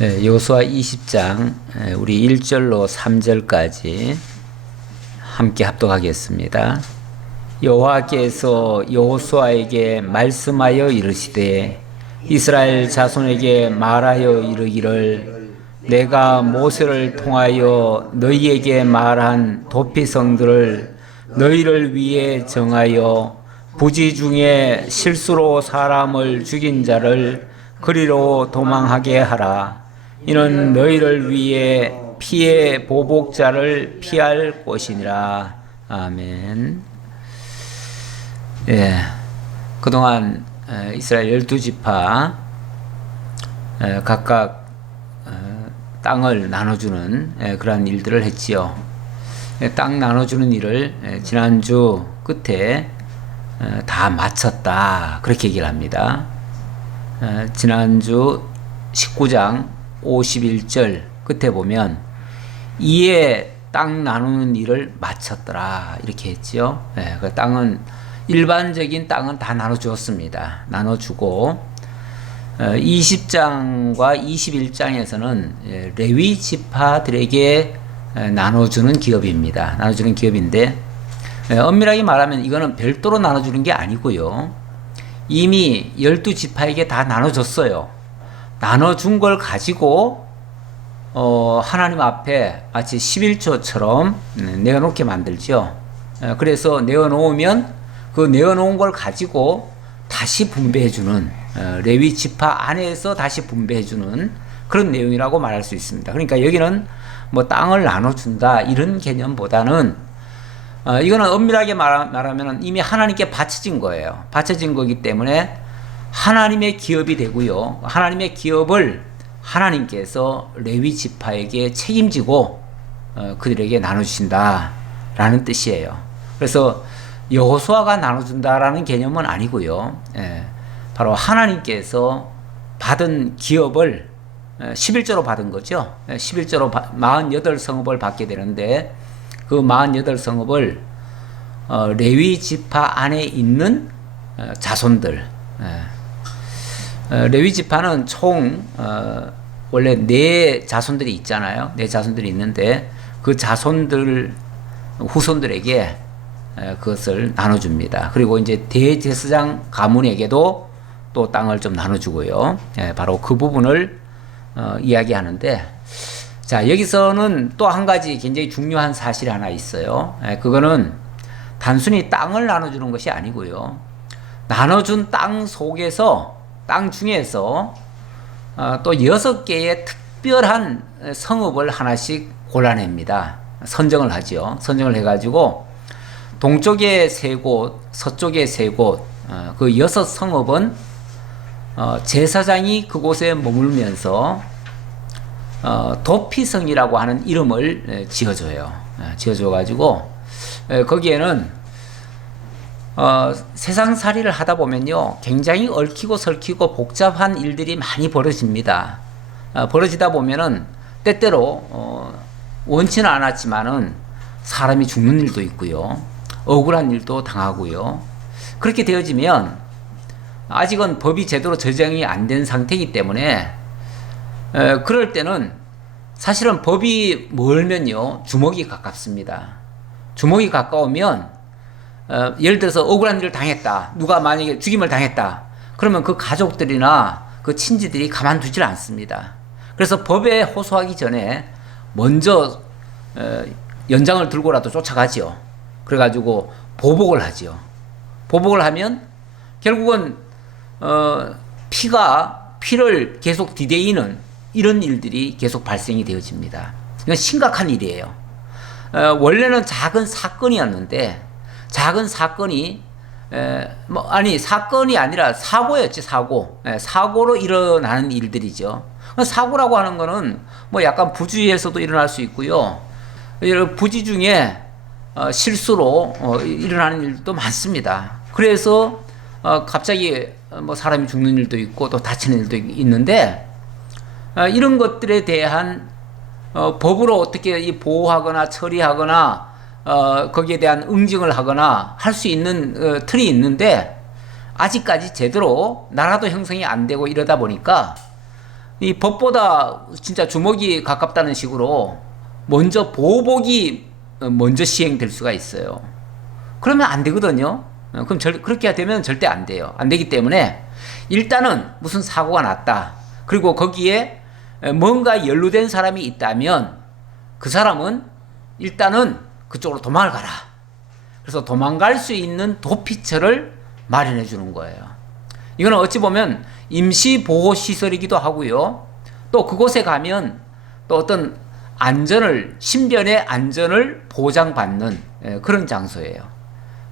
여호수아 20장 우리 1절로 3절까지 함께 합독하겠습니다. 여호와께서 여호수아에게 말씀하여 이르시되 이스라엘 자손에게 말하여 이르기를 내가 모세를 통하여 너희에게 말한 도피성들을 너희를 위해 정하여 부지 중에 실수로 사람을 죽인 자를 그리로 도망하게 하라. 이는 너희를 위해 피의 보복자를 피할 것이니라. 아멘. 그동안 이스라엘 12지파 각각 땅을 나눠주는 그러한 일들을 했지요. 땅 나눠주는 일을 지난주 끝에 다 마쳤다, 그렇게 얘기를 합니다. 지난주 19장 51절 끝에 보면 이에 땅 나누는 일을 마쳤더라, 이렇게 했지요. 그 땅은 일반적인 땅은 다 나눠주었습니다. 나눠주고 20장과 21장에서는 레위 지파들에게 나눠주는 기업입니다. 나눠주는 기업인데 엄밀하게 말하면 이거는 별도로 나눠주는 게 아니고요. 이미 12지파에게 다 나눠줬어요. 나눠준 걸 가지고 하나님 앞에 마치 11조처럼 내어놓게 만들죠. 그래서 내어놓으면 그 내어놓은 걸 가지고 다시 분배해주는, 레위 지파 안에서 다시 분배해주는 그런 내용이라고 말할 수 있습니다. 그러니까 여기는 뭐 땅을 나눠준다 이런 개념보다는 이거는 엄밀하게 말하면 이미 하나님께 바쳐진 거예요. 바쳐진 거기 때문에 하나님의 기업이 되고요. 하나님의 기업을 하나님께서 레위 지파에게 책임지고 그들에게 나눠주신다라는 뜻이에요. 그래서 여호수아가 나눠준다라는 개념은 아니고요. 바로 하나님께서 받은 기업을 11조로 받은 거죠. 11조로 48성읍을 받게 되는데 그 48성읍을 레위 지파 안에 있는 자손들, 레위 지파는 총 원래 4자손들이 있잖아요. 4자손들이 있는데 그 자손들 후손들에게 그것을 나눠줍니다. 그리고 이제 대제사장 가문에게도 또 땅을 좀 나눠주고요. 바로 그 부분을 이야기하는데, 자, 여기서는 또 한 가지 굉장히 중요한 사실이 하나 있어요. 그거는 단순히 땅을 나눠주는 것이 아니고요. 나눠준 땅 속에서, 땅 중에서 또 6개의 특별한 성읍을 하나씩 골라냅니다. 선정을 하죠. 선정을 해가지고 동쪽에 3곳, 서쪽에 3곳, 그 6성읍은 제사장이 그곳에 머물면서 도피성이라고 하는 이름을 지어줘요. 지어줘가지고 거기에는 세상살이를 하다 보면요, 굉장히 얽히고 설키고 복잡한 일들이 많이 벌어집니다. 벌어지다 보면은 때때로 원치는 않았지만은 사람이 죽는 일도 있고요, 억울한 일도 당하고요. 그렇게 되어지면 아직은 법이 제대로 제정이 안 된 상태이기 때문에 그럴 때는 사실은 법이 멀면요, 주먹이 가깝습니다. 주먹이 가까우면 예를 들어서 억울한 일을 당했다, 누가 만약에 죽임을 당했다, 그러면 그 가족들이나 그 친지들이 가만두질 않습니다. 그래서 법에 호소하기 전에 먼저 연장을 들고라도 쫓아가죠. 그래가지고 보복을 하죠. 보복을 하면 결국은 피를 계속 디데이는 이런 일들이 계속 발생이 되어집니다. 이건 심각한 일이에요. 원래는 작은 사건이었는데, 작은 사건이 사건이 아니라 사고였지, 사고. 사고로 일어나는 일들이죠. 사고라고 하는 거는 뭐 약간 부주의에서도 일어날 수 있고요, 부지 중에 실수로 일어나는 일도 많습니다. 그래서 갑자기 뭐 사람이 죽는 일도 있고 또 다치는 일도 있는데, 이런 것들에 대한 법으로 어떻게 보호하거나 처리하거나 거기에 대한 응징을 하거나 할 수 있는 틀이 있는데, 아직까지 제대로 나라도 형성이 안 되고 이러다 보니까 이 법보다 진짜 주먹이 가깝다는 식으로 먼저 보복이 먼저 시행될 수가 있어요. 그러면 안 되거든요. 그럼 그렇게 되면 절대 안 돼요. 안 되기 때문에 일단은 무슨 사고가 났다. 그리고 거기에 뭔가 연루된 사람이 있다면 그 사람은 일단은 그쪽으로 도망을 가라. 그래서 도망갈 수 있는 도피처를 마련해 주는 거예요. 이거는 어찌 보면 임시보호시설이기도 하고요. 또 그곳에 가면 또 어떤 신변의 안전을 보장받는 그런 장소예요.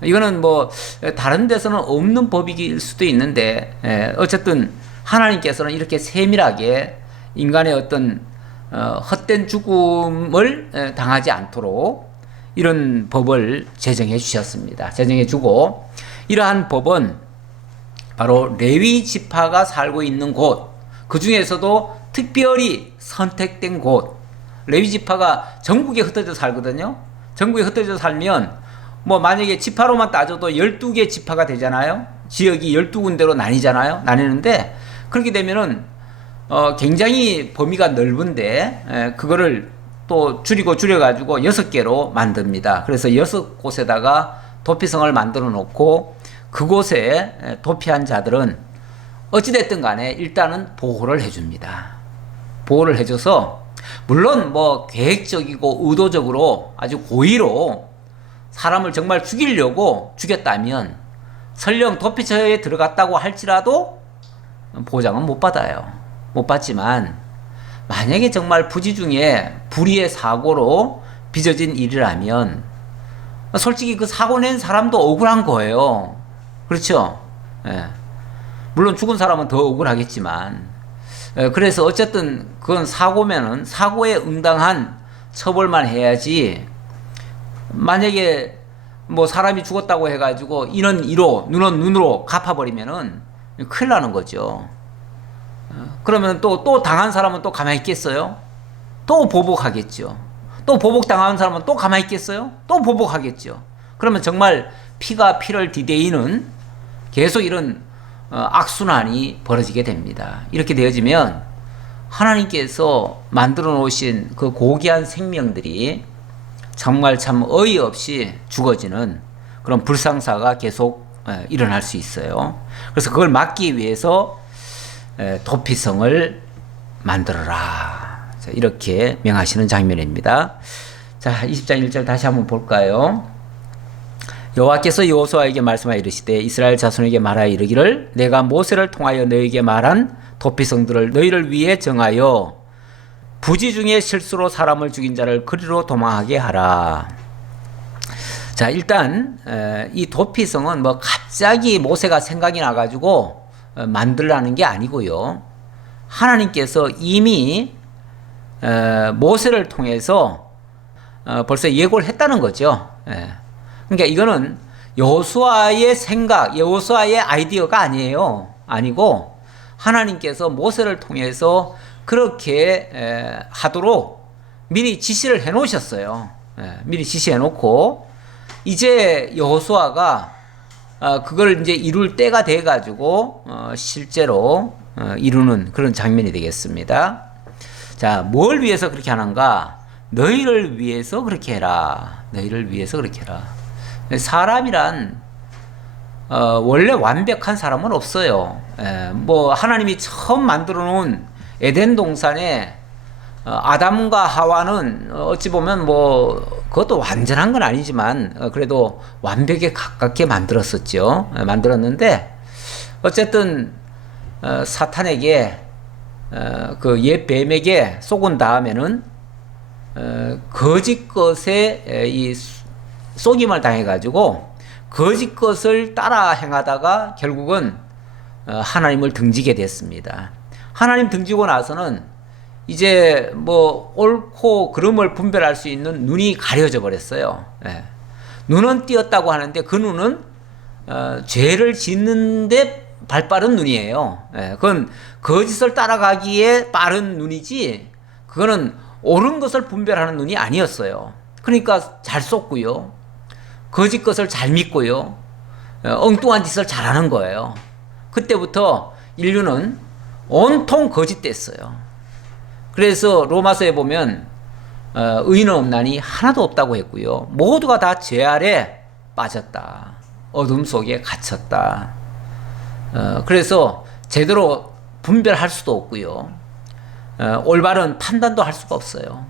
이거는 뭐 다른 데서는 없는 법일 수도 있는데 어쨌든 하나님께서는 이렇게 세밀하게 인간의 어떤 헛된 죽음을 당하지 않도록 이런 법을 제정해 주셨습니다. 제정해 주고 이러한 법은 바로 레위 지파가 살고 있는 곳, 그 중에서도 특별히 선택된 곳, 레위 지파가 전국에 흩어져 살거든요. 전국에 흩어져 살면 뭐 만약에 지파로만 따져도 12개 지파가 되잖아요. 지역이 12군데로 나뉘잖아요. 나뉘는데 그렇게 되면은 굉장히 범위가 넓은데 그거를 또 줄여가지고 6개로 만듭니다. 그래서 6곳에다가 도피성을 만들어 놓고 그곳에 도피한 자들은 어찌됐든 간에 일단은 보호를 해줍니다. 보호를 해줘서 물론 뭐 계획적이고 의도적으로 아주 고의로 사람을 정말 죽이려고 죽였다면 설령 도피처에 들어갔다고 할지라도 보장은 못 받아요. 못 받지만 만약에 정말 부지 중에 불의의 사고로 빚어진 일이라면 솔직히 그 사고 낸 사람도 억울한 거예요. 그렇죠? 예. 물론 죽은 사람은 더 억울하겠지만 그래서 어쨌든 그건 사고면은 사고에 응당한 처벌만 해야지 만약에 뭐 사람이 죽었다고 해가지고 이는 이로 눈은 눈으로 갚아버리면은 큰일 나는 거죠. 그러면 또 당한 사람은 또 가만히 있겠어요? 또 보복하겠죠. 또 보복당한 사람은 또 가만히 있겠어요? 또 보복하겠죠. 그러면 정말 피가 피를 디데이는 계속 이런 악순환이 벌어지게 됩니다. 이렇게 되어지면 하나님께서 만들어 놓으신 그 고귀한 생명들이 정말 참 어이없이 죽어지는 그런 불상사가 계속 일어날 수 있어요. 그래서 그걸 막기 위해서 도피성을 만들어라. 이렇게 명하시는 장면입니다. 자, 20장 1절 다시 한번 볼까요? 여호와께서 여호수아에게 말씀하여 이르시되 이스라엘 자손에게 말하여 이르기를 내가 모세를 통하여 너희에게 말한 도피성들을 너희를 위해 정하여 부지 중에 실수로 사람을 죽인 자를 그리로 도망하게 하라. 자, 일단 이 도피성은 뭐 갑자기 모세가 생각이 나가지고 만들라는 게 아니고요. 하나님께서 이미 모세를 통해서 벌써 예고를 했다는 거죠. 그러니까 이거는 여호수아의 생각, 여호수아의 아이디어가 아니고 하나님께서 모세를 통해서 그렇게 하도록 미리 지시를 해 놓으셨어요. 미리 지시해 놓고 이제 여호수아가 그걸 이제 이룰 때가 돼 가지고 실제로 이루는 그런 장면이 되겠습니다. 자, 뭘 위해서 그렇게 하는가? 너희를 위해서 그렇게 해라. 너희를 위해서 그렇게 해라. 사람이란 원래 완벽한 사람은 없어요. 뭐 하나님이 처음 만들어 놓은 에덴 동산에 아담과 하와는 어찌 보면 뭐 그것도 완전한 건 아니지만 그래도 완벽에 가깝게 만들었었죠. 만들었는데 어쨌든 사탄에게 그 옛 뱀에게 속은 다음에는 거짓 것에 이 속임을 당해가지고 거짓 것을 따라 행하다가 결국은 하나님을 등지게 됐습니다. 하나님 등지고 나서는 이제 뭐 옳고 그름을 분별할 수 있는 눈이 가려져 버렸어요. 눈은 띄었다고 하는데 그 눈은 죄를 짓는데 발빠른 눈이에요. 그건 거짓을 따라가기에 빠른 눈이지 그거는 옳은 것을 분별하는 눈이 아니었어요. 그러니까 잘 쏟고요. 거짓 것을 잘 믿고요. 엉뚱한 짓을 잘하는 거예요. 그때부터 인류는 온통 거짓됐어요. 그래서 로마서에 보면 의인은 없나니 하나도 없다고 했고요. 모두가 다 죄 아래 빠졌다. 어둠 속에 갇혔다. 그래서 제대로 분별할 수도 없고요. 올바른 판단도 할 수가 없어요.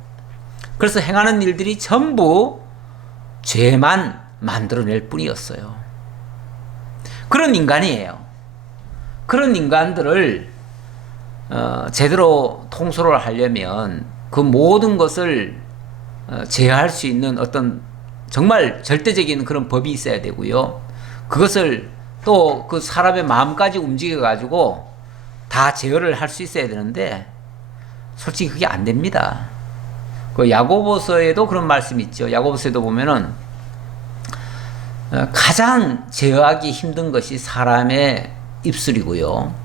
그래서 행하는 일들이 전부 죄만 만들어낼 뿐이었어요. 그런 인간이에요. 그런 인간들을 제대로 통솔을 하려면 그 모든 것을 제어할 수 있는 어떤 정말 절대적인 그런 법이 있어야 되고요. 그것을 또 그 사람의 마음까지 움직여 가지고 다 제어를 할 수 있어야 되는데 솔직히 그게 안 됩니다. 그 야고보서에도 그런 말씀이 있죠. 야고보서에도 보면은 가장 제어하기 힘든 것이 사람의 입술이고요.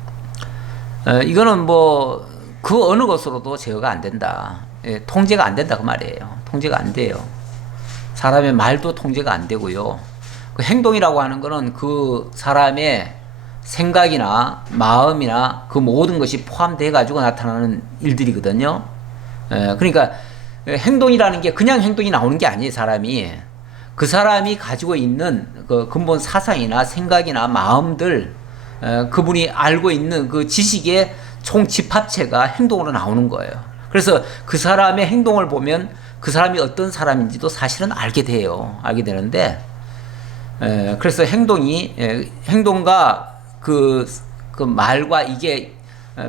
이거는 뭐 그 어느 것으로도 제어가 안 된다. 통제가 안 된다 그 말이에요. 통제가 안 돼요. 사람의 말도 통제가 안 되고요. 그 행동이라고 하는 거는 그 사람의 생각이나 마음이나 그 모든 것이 포함돼 가지고 나타나는 일들이거든요. 그러니까 행동이라는 게 그냥 행동이 나오는 게 아니에요. 그 사람이 가지고 있는 그 근본 사상이나 생각이나 마음들, 그분이 알고 있는 그 지식의 총 집합체가 행동으로 나오는 거예요. 그래서 그 사람의 행동을 보면 그 사람이 어떤 사람인지도 사실은 알게 돼요. 알게 되는데, 그래서 행동과 그 말과 이게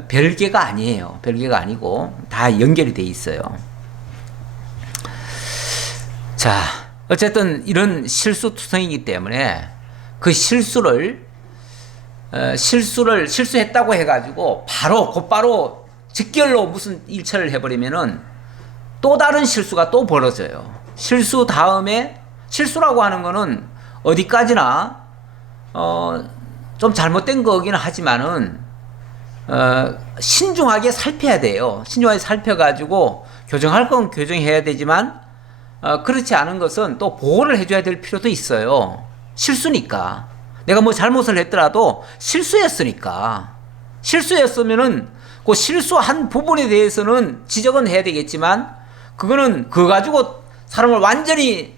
별개가 아니에요. 별개가 아니고 다 연결이 돼 있어요. 자, 어쨌든 이런 실수투성이기 때문에 그 실수했다고 해가지고 곧바로 직결로 무슨 일처리를 해버리면은 또 다른 실수가 또 벌어져요. 실수 다음에 실수라고 하는 거는 어디까지나 좀 잘못된 거긴 하지만은 신중하게 살펴야 돼요. 신중하게 살펴가지고 교정할 건 교정해야 되지만 그렇지 않은 것은 또 보호를 해줘야 될 필요도 있어요. 실수니까. 내가 뭐 잘못을 했더라도 실수였으면은 그 실수한 부분에 대해서는 지적은 해야 되겠지만 그거는 그거 가지고 사람을 완전히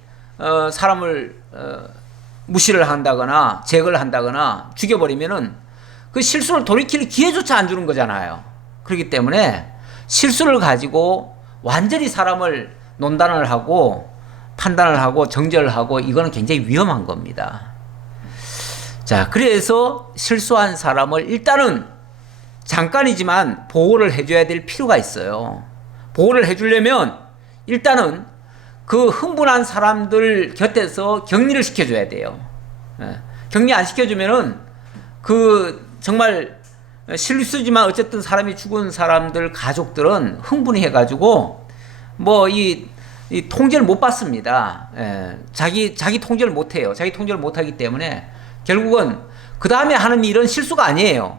무시를 한다거나 제거를 한다거나 죽여버리면은 그 실수를 돌이킬 기회조차 안 주는 거잖아요. 그렇기 때문에 실수를 가지고 완전히 사람을 논단을 하고 판단을 하고 정죄를 하고 이거는 굉장히 위험한 겁니다. 자, 그래서 실수한 사람을 일단은 잠깐이지만 보호를 해줘야 될 필요가 있어요. 보호를 해주려면 일단은 그 흥분한 사람들 곁에서 격리를 시켜줘야 돼요. 격리 안 시켜주면은 그 정말 실수지만 어쨌든 사람이 죽은 사람들 가족들은 흥분이 해가지고 뭐 이 통제를 못 받습니다. 자기 통제를 못 해요. 자기 통제를 못 하기 때문에 결국은 그 다음에 하는 일은 실수가 아니에요.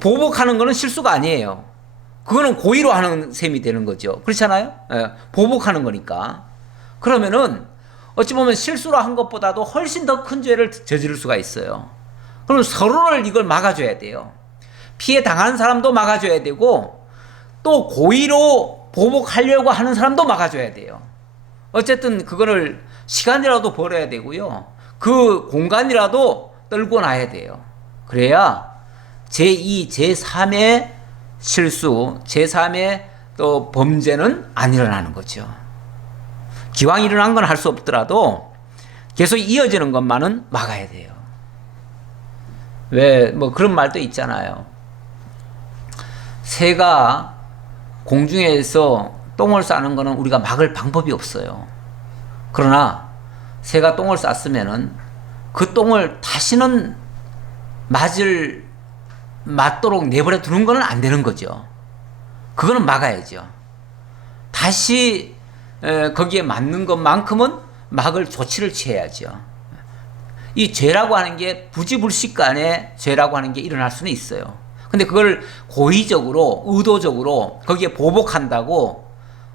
보복하는 거는 실수가 아니에요. 그거는 고의로 하는 셈이 되는 거죠. 그렇잖아요? 보복하는 거니까. 그러면은 어찌 보면 실수로 한 것보다도 훨씬 더 큰 죄를 저지를 수가 있어요. 그럼 서로를 이걸 막아줘야 돼요. 피해 당한 사람도 막아줘야 되고 또 고의로 보복하려고 하는 사람도 막아줘야 돼요. 어쨌든 그거를 시간이라도 벌어야 되고요. 그 공간이라도 떨고 놔야 돼요. 그래야 제2, 제3의 실수, 제3의 또 범죄는 안 일어나는 거죠. 기왕 일어난 건 할 수 없더라도 계속 이어지는 것만은 막아야 돼요. 왜, 뭐 그런 말도 있잖아요. 새가 공중에서 똥을 싸는 거는 우리가 막을 방법이 없어요. 그러나 새가 똥을 쌌으면은 그 똥을 다시는 맞도록 내버려 두는 거는 안 되는 거죠. 그거는 막아야죠. 다시 거기에 맞는 것만큼은 막을 조치를 취해야죠. 이 죄라고 하는 게 부지불식간에 죄라고 하는 게 일어날 수는 있어요. 근데 그걸 고의적으로 의도적으로 거기에 보복한다고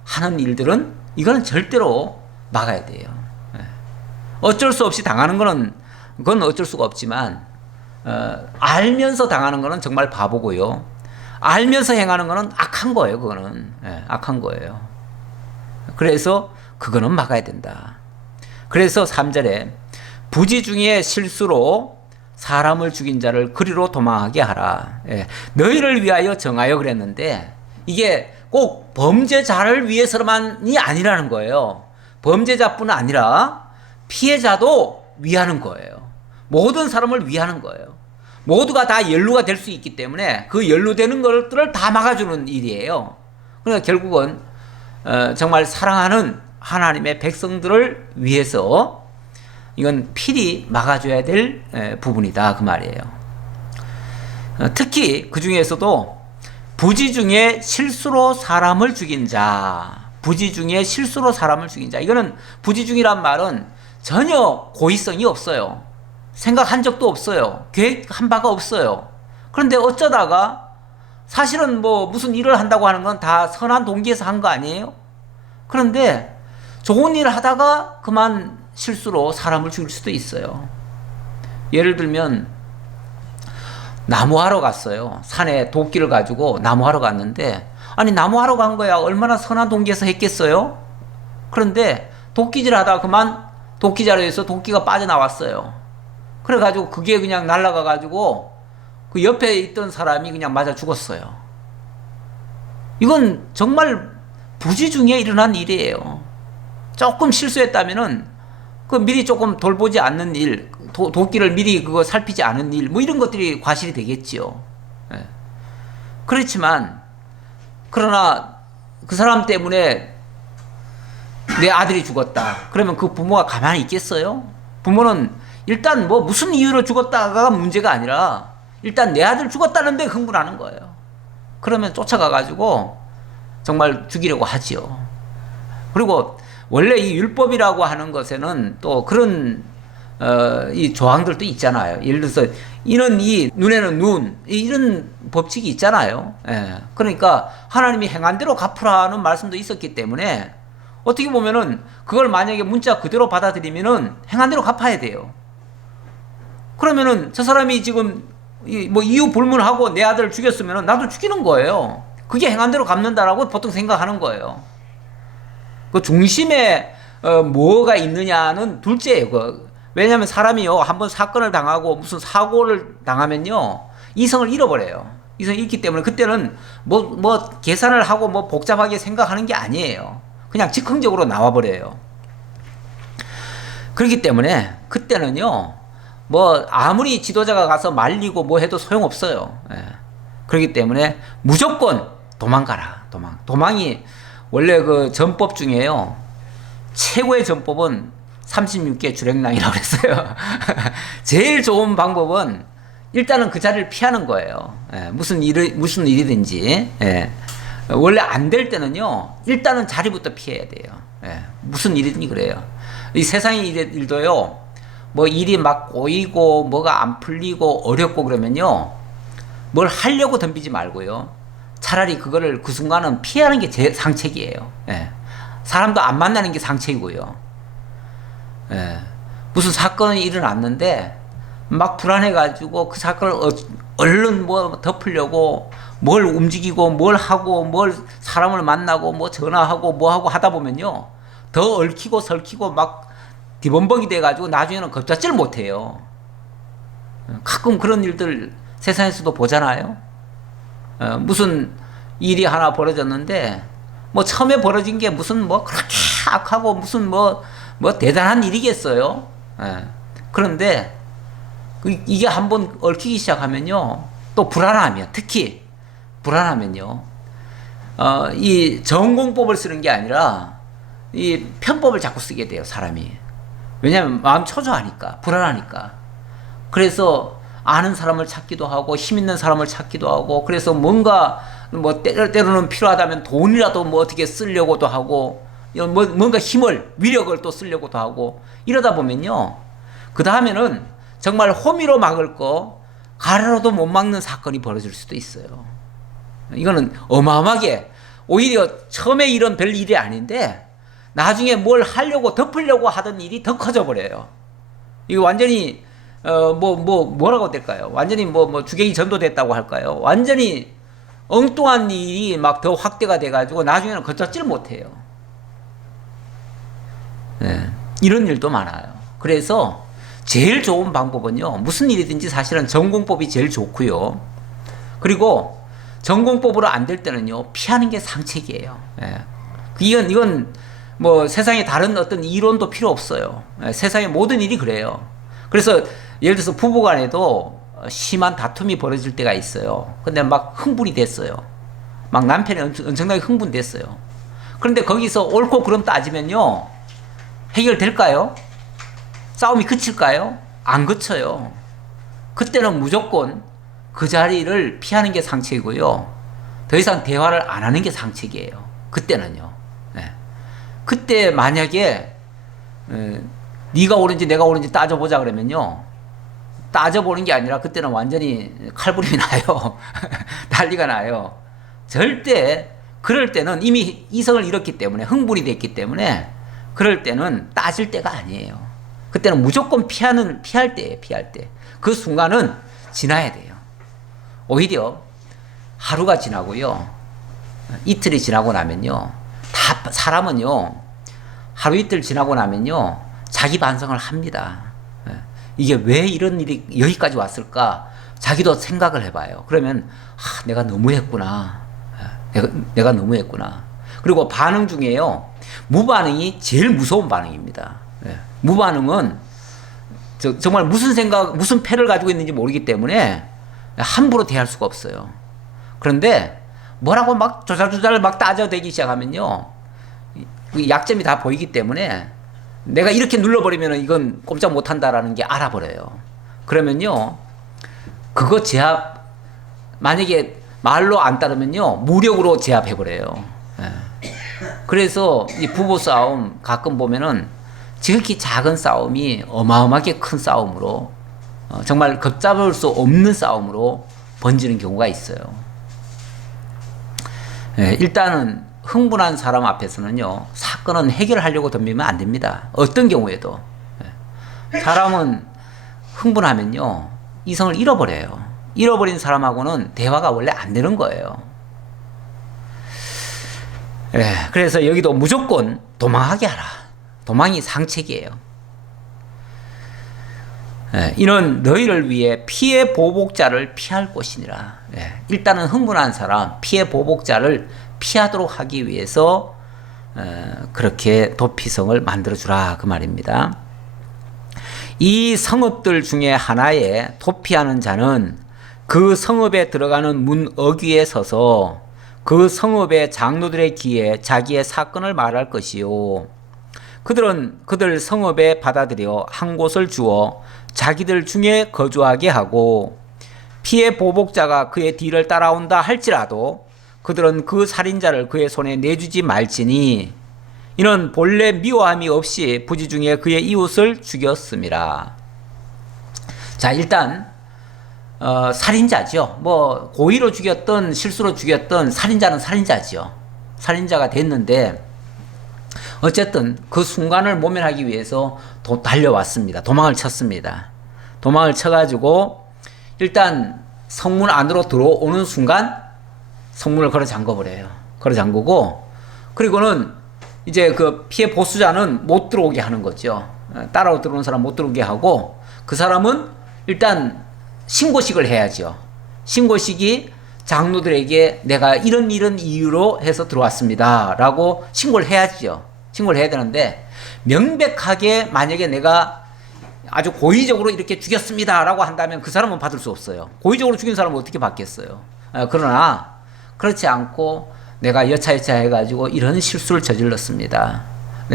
하는 일들은 이거는 절대로 막아야 돼요. 어쩔 수 없이 당하는 거는 그건 어쩔 수가 없지만 알면서 당하는 거는 정말 바보고요. 알면서 행하는 거는 악한 거예요. 그거는 악한 거예요. 그래서 그거는 막아야 된다. 그래서 3절에 부지 중에 실수로 사람을 죽인 자를 그리로 도망하게 하라. 너희를 위하여 정하여 그랬는데 이게 꼭 범죄자를 위해서만이 아니라는 거예요. 범죄자뿐 아니라 피해자도 위하는 거예요. 모든 사람을 위하는 거예요. 모두가 다 연루가 될 수 있기 때문에 그 연루되는 것들을 다 막아주는 일이에요. 그러니까 결국은 정말 사랑하는 하나님의 백성들을 위해서 이건 필히 막아줘야 될 부분이다 그 말이에요. 특히 그 중에서도 부지 중에 실수로 사람을 죽인 자, 부지 중에 실수로 사람을 죽인 자, 이거는 부지 중이란 말은 전혀 고의성이 없어요. 생각한 적도 없어요. 계획한 바가 없어요. 그런데 어쩌다가 사실은 뭐 무슨 일을 한다고 하는 건 다 선한 동기에서 한 거 아니에요? 그런데 좋은 일을 하다가 그만 실수로 사람을 죽일 수도 있어요. 예를 들면 나무하러 갔어요. 산에 도끼를 가지고 나무하러 갔는데 아니 나무하러 간 거야 얼마나 선한 동기에서 했겠어요? 그런데 도끼질 하다가 그만 도끼자루에서 도끼가 빠져나왔어요. 그래가지고 그게 그냥 날아가가지고 그 옆에 있던 사람이 그냥 맞아 죽었어요. 이건 정말 부지 중에 일어난 일이에요. 조금 실수했다면은 그 미리 조금 돌보지 않는 일, 도끼를 미리 그거 살피지 않은 일, 뭐 이런 것들이 과실이 되겠지요. 그렇지만 그러나 그 사람 때문에 내 아들이 죽었다. 그러면 그 부모가 가만히 있겠어요? 부모는 일단 뭐 무슨 이유로 죽었다가 문제가 아니라 일단 내 아들 죽었다는데 흥분하는 거예요. 그러면 쫓아가가지고 정말 죽이려고 하지요. 그리고 원래 이 율법이라고 하는 것에는 또 그런 이 조항들도 있잖아요. 예를 들어서 이는 이, 눈에는 눈, 이런 법칙이 있잖아요. 그러니까 하나님이 행한 대로 갚으라는 말씀도 있었기 때문에 어떻게 보면은 그걸 만약에 문자 그대로 받아들이면은 행한 대로 갚아야 돼요. 그러면은 저 사람이 지금 뭐 이유 불문하고 내 아들을 죽였으면은 나도 죽이는 거예요. 그게 행한 대로 갚는다라고 보통 생각하는 거예요. 그 중심에 뭐가 있느냐는 둘째예요. 왜냐하면 사람이요 한번 사건을 당하고 무슨 사고를 당하면요 이성을 잃어버려요. 이성을 잃기 때문에 그때는 뭐 계산을 하고 뭐 복잡하게 생각하는 게 아니에요. 그냥 즉흥적으로 나와버려요. 그렇기 때문에 그때는요 뭐 아무리 지도자가 가서 말리고 뭐 해도 소용없어요. 그렇기 때문에 무조건 도망가라. 도망이 원래 그 전법 중에요 최고의 전법은 36개 주랭랑이라고 그랬어요. 제일 좋은 방법은 일단은 그 자리를 피하는 거예요. 무슨 일이든지. 원래 안 될 때는요 일단은 자리부터 피해야 돼요. 무슨 일이든지 그래요. 이 세상의 일도요 뭐 일이 막 꼬이고 뭐가 안 풀리고 어렵고 그러면요 뭘 하려고 덤비지 말고요 차라리 그거를 그 순간은 피하는 게 제 상책이에요. 사람도 안 만나는 게 상책이고요. 무슨 사건이 일어났는데 막 불안해가지고 그 사건을 얼른 뭐 덮으려고 뭘 움직이고 뭘 하고 뭘 사람을 만나고 뭐 전화하고 뭐 하고 하다 보면요 더 얽히고 설키고 막 뒤범벅이 돼가지고 나중에는 겁잡지를 못해요. 가끔 그런 일들 세상에서도 보잖아요. 무슨 일이 하나 벌어졌는데 뭐 처음에 벌어진 게 무슨 뭐 그렇게 악하고 무슨 뭐 대단한 일이겠어요. 그런데 이게 한번 얽히기 시작하면요 또 불안하면 특히 불안하면요 이 전공법을 쓰는 게 아니라 이 편법을 자꾸 쓰게 돼요 사람이. 왜냐하면 마음 초조하니까 불안하니까. 그래서 아는 사람을 찾기도 하고 힘 있는 사람을 찾기도 하고 그래서 뭔가 뭐 때로는 필요하다면 돈이라도 뭐 어떻게 쓰려고도 하고 뭔가 힘을 위력을 또 쓰려고도 하고 이러다 보면요 그 다음에는 정말 호미로 막을 거 가래로도 못 막는 사건이 벌어질 수도 있어요. 이거는 어마어마하게 오히려 처음에 이런 별 일이 아닌데 나중에 뭘 하려고 덮으려고 하던 일이 더 커져 버려요. 이거 완전히 뭐라고 될까요? 완전히 뭐 주객이 전도됐다고 할까요? 완전히 엉뚱한 일이 막 더 확대가 돼가지고 나중에는 걷잡지를 못해요. 네, 이런 일도 많아요. 그래서 제일 좋은 방법은요, 무슨 일이든지 사실은 전공법이 제일 좋고요. 그리고 전공법으로 안 될 때는요, 피하는 게 상책이에요. 예. 이건 뭐 세상에 다른 어떤 이론도 필요 없어요. 예, 세상의 모든 일이 그래요. 그래서 예를 들어서 부부 간에도 심한 다툼이 벌어질 때가 있어요. 근데 막 흥분이 됐어요. 막 남편이 엄청나게 흥분됐어요. 그런데 거기서 옳고 그름 따지면요, 해결될까요? 싸움이 그칠까요? 안 그쳐요. 그때는 무조건 그 자리를 피하는 게 상책이고요. 더 이상 대화를 안 하는 게 상책이에요. 그때는요. 네. 그때 만약에 네가 옳은지 내가 옳은지 따져보자 그러면요, 따져보는 게 아니라 그때는 완전히 칼부림이 나요. 난리가 나요. 절대 그럴 때는 이미 이성을 잃었기 때문에, 흥분이 됐기 때문에 그럴 때는 따질 때가 아니에요. 그때는 무조건 피할 때예요. 피할 때. 그 순간은 지나야 돼요. 오히려 하루가 지나고요, 이틀이 지나고 나면요, 사람은요, 하루 이틀 지나고 나면요, 자기 반성을 합니다. 이게 왜 이런 일이 여기까지 왔을까? 자기도 생각을 해봐요. 그러면 내가 너무했구나. 내가 너무했구나. 그리고 반응 중에요, 무반응이 제일 무서운 반응입니다. 무반응은 정말 무슨 패를 가지고 있는지 모르기 때문에 함부로 대할 수가 없어요. 그런데 뭐라고 막 조잘조잘 막 따져대기 시작하면요, 약점이 다 보이기 때문에 내가 이렇게 눌러버리면 이건 꼼짝 못한다라는 게 알아버려요. 그러면요, 그거 제압, 만약에 말로 안 따르면요, 무력으로 제압해버려요. 그래서 이 부부싸움 가끔 보면은 지극히 작은 싸움이 어마어마하게 큰 싸움으로, 정말 걷잡을 수 없는 싸움으로 번지는 경우가 있어요. 일단은 흥분한 사람 앞에서는요, 사건은 해결하려고 덤비면 안 됩니다. 어떤 경우에도. 사람은 흥분하면요, 이성을 잃어버려요. 잃어버린 사람하고는 대화가 원래 안 되는 거예요. 그래서 여기도 무조건 도망하게 하라. 도망이 상책이에요. 이는 너희를 위해 피해 보복자를 피할 것이니라. 일단은 흥분한 사람, 피해 보복자를 피하도록 하기 위해서 그렇게 도피성을 만들어주라, 그 말입니다. 이 성읍들 중에 하나에 도피하는 자는 그 성읍에 들어가는 문 어귀에 서서 그 성읍의 장로들의 귀에 자기의 사건을 말할 것이요, 그들은 그들 성읍에 받아들여 한 곳을 주어 자기들 중에 거주하게 하고, 피해 보복자가 그의 뒤를 따라온다 할지라도 그들은 그 살인자를 그의 손에 내주지 말지니, 이는 본래 미워함이 없이 부지 중에 그의 이웃을 죽였음이라. 자, 일단 살인자죠. 뭐 고의로 죽였던 실수로 죽였던 살인자는 살인자죠. 살인자가 됐는데 어쨌든 그 순간을 모면하기 위해서 달려왔습니다. 도망을 쳤습니다. 도망을 쳐가지고 일단 성문 안으로 들어오는 순간 성문을 걸어 잠궈버려요. 걸어 잠그고, 그리고는 이제 그 피해 보수자는 못 들어오게 하는 거죠. 따라 들어오는 사람 못 들어오게 하고, 그 사람은 일단 신고식을 해야죠. 신고식이 장로들에게 내가 이런 이유로 해서 들어왔습니다 라고 신고를 해야죠. 신고를 해야 되는데, 명백하게 만약에 내가 아주 고의적으로 이렇게 죽였습니다 라고 한다면 그 사람은 받을 수 없어요. 고의적으로 죽인 사람은 어떻게 받겠어요. 그러나 그렇지 않고 내가 여차여차 해가지고 이런 실수를 저질렀습니다.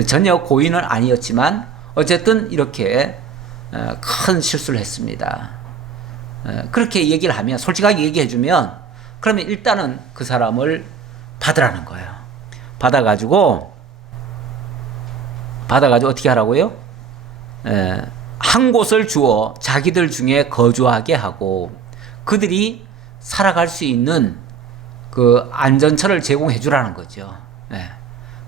전혀 고의는 아니었지만 어쨌든 이렇게 큰 실수를 했습니다. 그렇게 얘기를 하면, 솔직하게 얘기해주면, 그러면 일단은 그 사람을 받으라는 거예요. 받아가지고 어떻게 하라고요? 한 곳을 주어 자기들 중에 거주하게 하고 그들이 살아갈 수 있는 그 안전처를 제공해 주라는 거죠.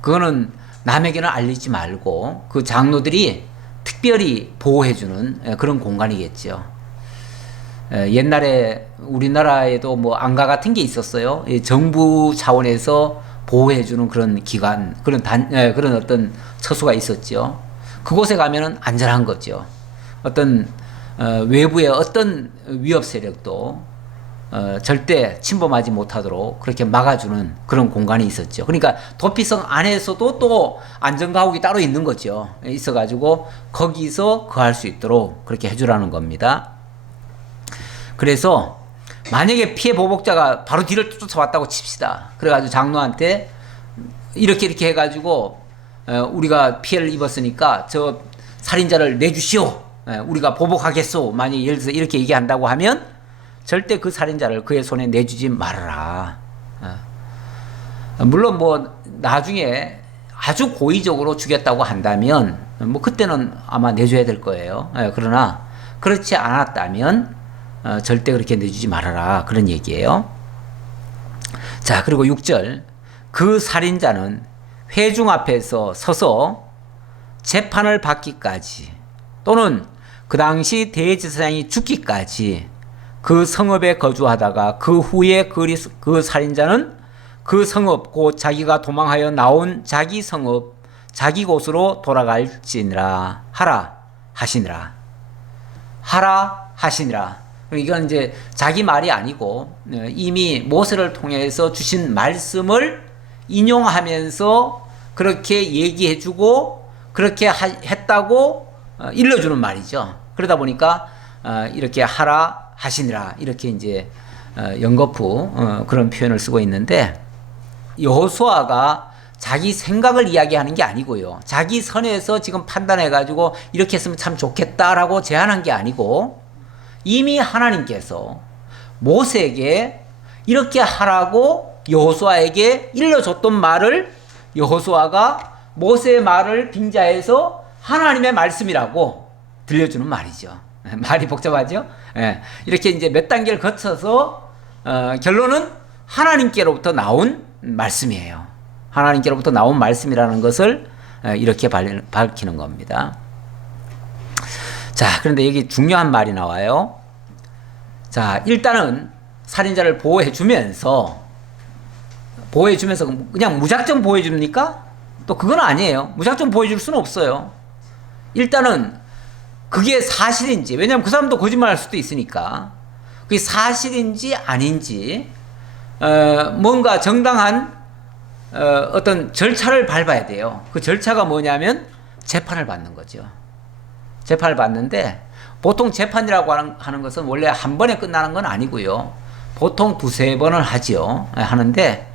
그거는 남에게는 알리지 말고 그 장로들이 특별히 보호해 주는 그런 공간이겠죠. 옛날에 우리나라에도 뭐 안가 같은 게 있었어요. 정부 차원에서 보호해주는 그런 기관, 그런 어떤 처소가 있었죠. 그곳에 가면은 안전한 거죠. 어떤 외부의 어떤 위협 세력도 절대 침범하지 못하도록 그렇게 막아주는 그런 공간이 있었죠. 그러니까 도피성 안에서도 또 안전가옥이 따로 있는 거죠. 있어가지고 거기서 거할 수 있도록 그렇게 해주라는 겁니다. 그래서 만약에 피해 보복자가 바로 뒤를 쫓아왔다고 칩시다. 그래가지고 장로한테 이렇게 해가지고 우리가 피해를 입었으니까 저 살인자를 내주시오. 우리가 보복하겠소. 만약에 예를 들어서 이렇게 얘기한다고 하면 절대 그 살인자를 그의 손에 내주지 말아라. 물론 뭐 나중에 아주 고의적으로 죽였다고 한다면 뭐 그때는 아마 내줘야 될 거예요. 그러나 그렇지 않았다면 절대 그렇게 내주지 말아라. 그런 얘기예요. 자, 그리고 6절. 그 살인자는 회중 앞에서 서서 재판을 받기까지 또는 그 당시 대제사장이 죽기까지 그 성읍에 거주하다가 그 후에 그 살인자는 그 성읍 곧 자기가 도망하여 나온 자기 성읍 자기 곳으로 돌아갈지니라 하라 하시니라. 하라 하시니라. 이건 이제 자기 말이 아니고 이미 모세를 통해서 주신 말씀을 인용하면서 그렇게 얘기해주고 그렇게 했다고 일러주는 말이죠. 그러다 보니까 이렇게 하라 하시니라 이렇게 이제 연거푸 그런 표현을 쓰고 있는데 여호수아가 자기 생각을 이야기하는 게 아니고요. 자기 선에서 지금 판단해가지고 이렇게 했으면 참 좋겠다라고 제안한 게 아니고 이미 하나님께서 모세에게 이렇게 하라고 여호수아에게 일러줬던 말을 여호수아가 모세의 말을 빙자해서 하나님의 말씀이라고 들려주는 말이죠. 말이 복잡하죠? 이렇게 이제 몇 단계를 거쳐서 결론은 하나님께로부터 나온 말씀이에요. 하나님께로부터 나온 말씀이라는 것을 이렇게 밝히는 겁니다. 자, 그런데 여기 중요한 말이 나와요. 자, 일단은 살인자를 보호해주면서 그냥 무작정 보호해줍니까? 또 그건 아니에요. 무작정 보호해줄 수는 없어요. 일단은 그게 사실인지, 왜냐하면 그 사람도 거짓말할 수도 있으니까 그게 사실인지 아닌지 뭔가 정당한 어떤 절차를 밟아야 돼요. 그 절차가 뭐냐면 재판을 받는 거죠. 재판을 받는데 보통 재판이라고 하는 것은 원래 한 번에 끝나는 건 아니고요. 보통 두세 번을 하죠. 하는데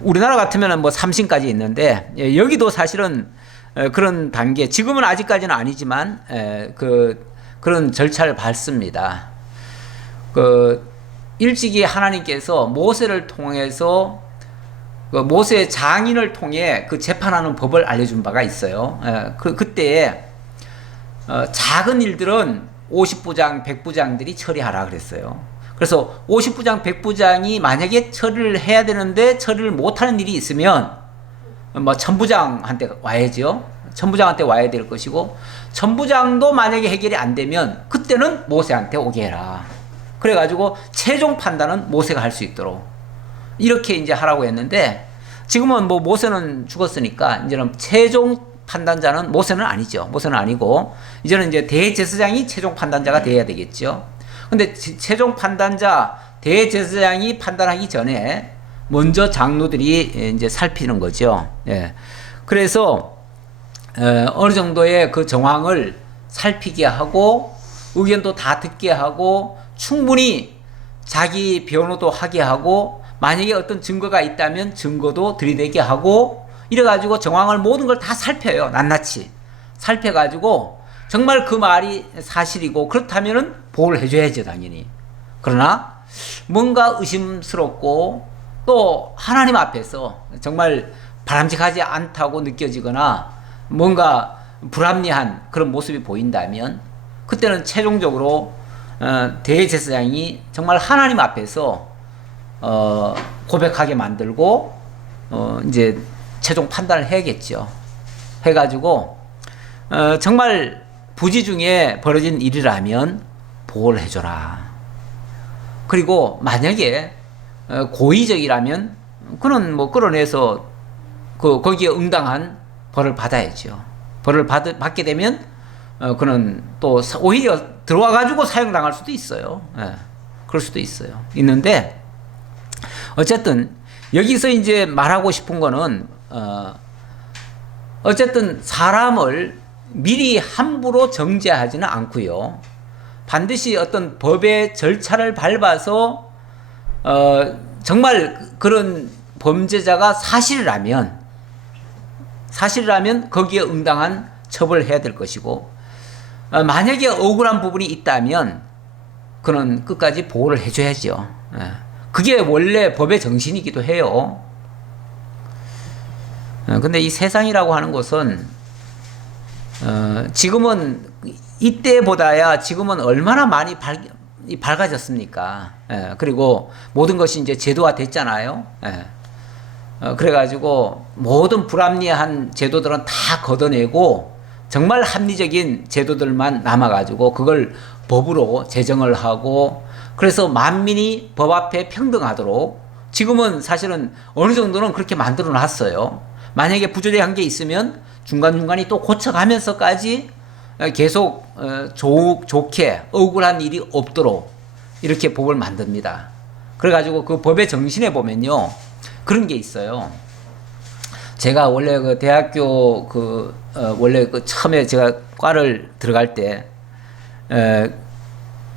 우리나라 같으면 뭐 3심까지 있는데 여기도 사실은 그런 단계, 지금은 아직까지는 아니지만 그런 절차를 밟습니다. 일찍이 하나님께서 모세를 통해서 모세의 장인을 통해 그 재판하는 법을 알려준 바가 있어요. 그때에 작은 일들은 50부장, 100부장들이 처리하라 그랬어요. 그래서 50부장, 100부장이 만약에 처리를 해야 되는데 처리를 못하는 일이 있으면 뭐 천부장한테 와야죠. 천부장한테 와야 될 것이고 천부장도 만약에 해결이 안 되면 그때는 모세한테 오게 해라. 그래가지고 최종 판단은 모세가 할 수 있도록 이렇게 이제 하라고 했는데 지금은 뭐 모세는 죽었으니까 이제는 최종 판단자는 모세는 아니죠. 모세는 아니고 이제는 이제 대제사장이 최종 판단자가 돼야 되겠죠. 근데 최종 판단자 대제사장이 판단하기 전에 먼저 장로들이 이제 살피는 거죠. 예. 그래서 어느 정도의 그 정황을 살피게 하고 의견도 다 듣게 하고 충분히 자기 변호도 하게 하고 만약에 어떤 증거가 있다면 증거도 들이대게 하고 이래가지고 정황을 모든 걸 다 살펴요. 낱낱이 살펴가지고 정말 그 말이 사실이고 그렇다면은 보호를 해줘야죠, 당연히. 그러나 뭔가 의심스럽고 또 하나님 앞에서 정말 바람직하지 않다고 느껴지거나 뭔가 불합리한 그런 모습이 보인다면 그때는 최종적으로 대제사장이 정말 하나님 앞에서 고백하게 만들고 이제 최종 판단을 해야겠죠. 해가지고 정말 부지 중에 벌어진 일이라면 보호를 해줘라. 그리고 만약에 고의적이라면 그는 뭐 끌어내서 거기에 응당한 벌을 받아야죠. 벌을 받게 되면 그는 또 오히려 들어와 가지고 사형당할 수도 있어요. 예, 그럴 수도 있어요. 있는데 어쨌든 여기서 이제 말하고 싶은 거는 어쨌든 사람을 미리 함부로 정죄하지는 않고요. 반드시 어떤 법의 절차를 밟아서 정말 그런 범죄자가 사실이라면 거기에 응당한 처벌을 해야 될 것이고, 만약에 억울한 부분이 있다면 그는 끝까지 보호를 해줘야죠. 그게 원래 법의 정신이기도 해요. 근데 이 세상이라고 하는 것은 지금은 이때보다야 지금은 얼마나 많이 밝아졌습니까? 그리고 모든 것이 이제 제도화 됐잖아요. 그래가지고 모든 불합리한 제도들은 다 걷어내고 정말 합리적인 제도들만 남아가지고 그걸 법으로 제정을 하고, 그래서 만민이 법 앞에 평등하도록 지금은 사실은 어느 정도는 그렇게 만들어 놨어요. 만약에 부조리한 게 있으면 중간중간이 또 고쳐가면서까지 계속 좋게 억울한 일이 없도록 이렇게 법을 만듭니다. 그래가지고 그 법의 정신에 보면요, 그런 게 있어요. 제가 원래 그 대학교 원래 처음에 제가 과를 들어갈 때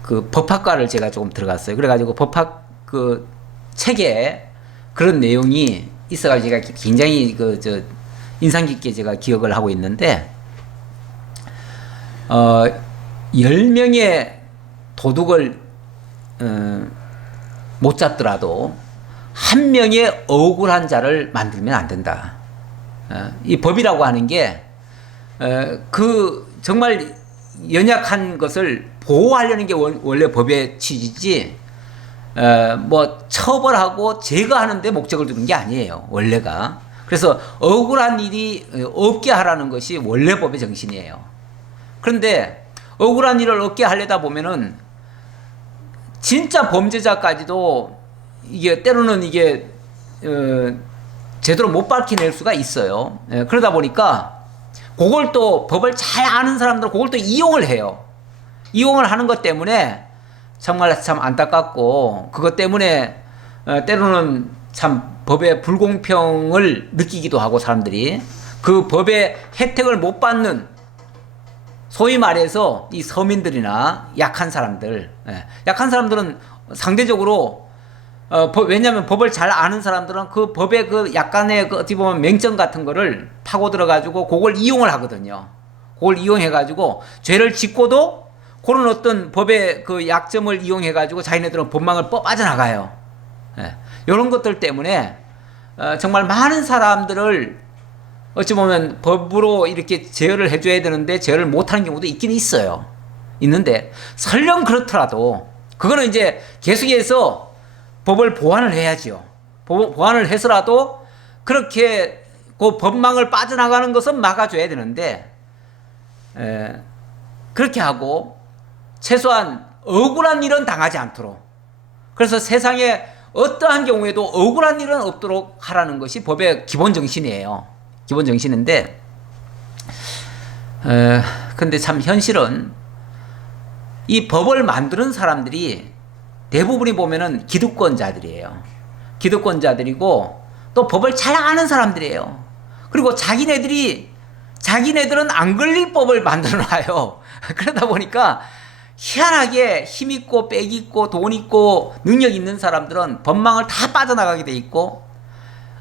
그 법학과를 제가 조금 들어갔어요. 그래가지고 법학 그 책에 그런 내용이 있어가지고 제가 굉장히 인상 깊게 제가 기억을 하고 있는데, 10명의 도둑을 못 잡더라도 한 명의 억울한 자를 만들면 안 된다. 이 법이라고 하는 게 정말 연약한 것을 보호하려는 게 원래 법의 취지지, 뭐 처벌하고 제거하는 데 목적을 두는 게 아니에요, 원래가. 그래서 억울한 일이 없게 하라는 것이 원래 법의 정신이에요. 그런데 억울한 일을 없게 하려다 보면은 진짜 범죄자까지도 이게 때로는 이게 제대로 못 밝혀낼 수가 있어요. 그러다 보니까 그걸 또 법을 잘 아는 사람들은 그걸 또 이용을 해요. 이용을 하는 것 때문에 정말 참 안타깝고, 그것 때문에 때로는 참 법의 불공평을 느끼기도 하고, 사람들이 그 법의 혜택을 못 받는, 소위 말해서 이 서민들이나 약한 사람들은 상대적으로 왜냐하면 법을 잘 아는 사람들은 그 법의 그 약간의 어떻게 보면 맹점 같은 거를 파고 들어가지고 그걸 이용을 하거든요. 그걸 이용해가지고 죄를 짓고도 그런 어떤 법의 그 약점을 이용해가지고 자기네들은 법망을 빠져나가요. 이런 것들 때문에 정말 많은 사람들을 어찌 보면 법으로 이렇게 제어를 해줘야 되는데 제어를 못하는 경우도 있긴 있어요. 있는데 설령 그렇더라도 그거는 이제 계속해서 법을 보완을 해야죠. 보완을 해서라도 그렇게 그 법망을 빠져나가는 것은 막아줘야 되는데, 그렇게 하고 최소한 억울한 일은 당하지 않도록, 그래서 세상에 어떠한 경우에도 억울한 일은 없도록 하라는 것이 법의 기본 정신이에요. 기본 정신인데, 근데 참 현실은 이 법을 만드는 사람들이 대부분이 보면은 기득권자들이에요. 기득권자들이고 또 법을 잘 아는 사람들이에요. 그리고 자기네들은 안 걸릴 법을 만들어 놔요. 그러다 보니까 희한하게 힘 있고 빽 있고 돈 있고 능력 있는 사람들은 법망을 다 빠져나가게 돼 있고,